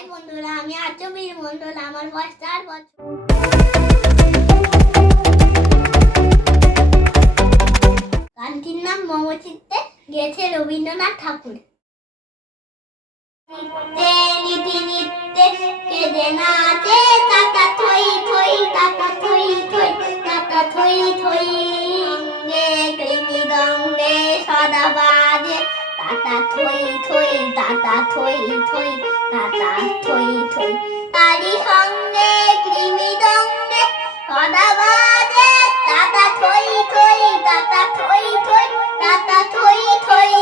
High বন্ধুরা, আমি আর্যবীর মন্ডল। আমার বয়স 4 বছর। গানটির নাম মমচিত্তে, গেয়েছে রবীন্দ্রনাথ ঠাকুর। নিত্যে নিত্যে কেঁদে নাচে তাতা থই থই, তাতা থই থই, তাতা থই থই। গে কৃমি দঙ্গে সদা বাজে তাতা থই থই, তাতা থই থই, তাতা থই থই। তারি সঙ্গে কৃমি দঙ্গে সদা বাজে তাতা থই থই, তাতা থই থই, তাতা থই থই।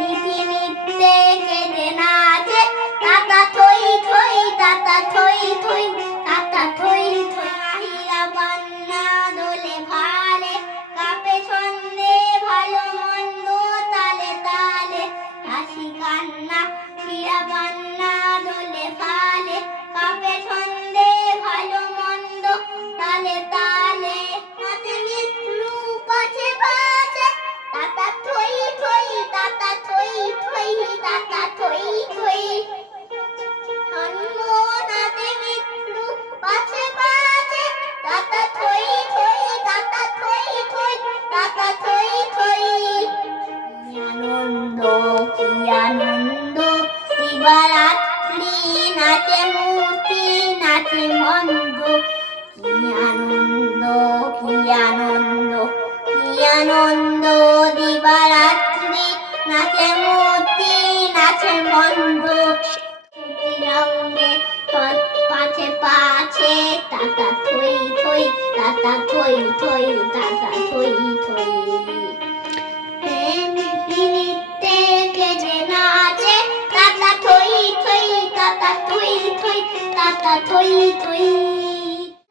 নিতি নিত্যে কেঁদে নাচে তাতা থই থই, তাতা থই থই, তাতা থই থই। আহিয়া বান্না দোলে ভালে, কাপে ছন্দে ভালো মন্দ তালে তালে। হাসি কান্না হিয়া বান্না দোলে ভালে, কাপে ছন্দে ভালো মন্দ তালে তালে। হাতে মৃত্যু পাছে পাছে তাতা থই থই, তাতা থই থই, তাতা থই থই। হাতে মৃত্যু পাছে পাছে তাতা থই থই, তাতা থই থই, তাতা থই থই। কি আনন্দ কি আনন্দ, দিবারাত্রি নাচে মূর্তি নাচে মন্দ। কি আনন্দ কি আনন্দ, কি আনন্দ, দিবারাত্রি নাচে মূর্তি নাচে মন্দ। রঙ্গে পাছে পাছে তাতা থই থই, তাতা থই থই, তাতা থই থই। নিত্যে কেঁদে নাচে তাতা থই থই, তাতা থই থই, তাতা থই থই।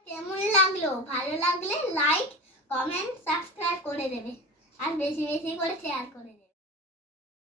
কেমন লাগলো? ভালো লাগলে লাইক, কমেন্ট, সাবস্ক্রাইব করে দেবে আর বেশি বেশি করে শেয়ার করে দেবে।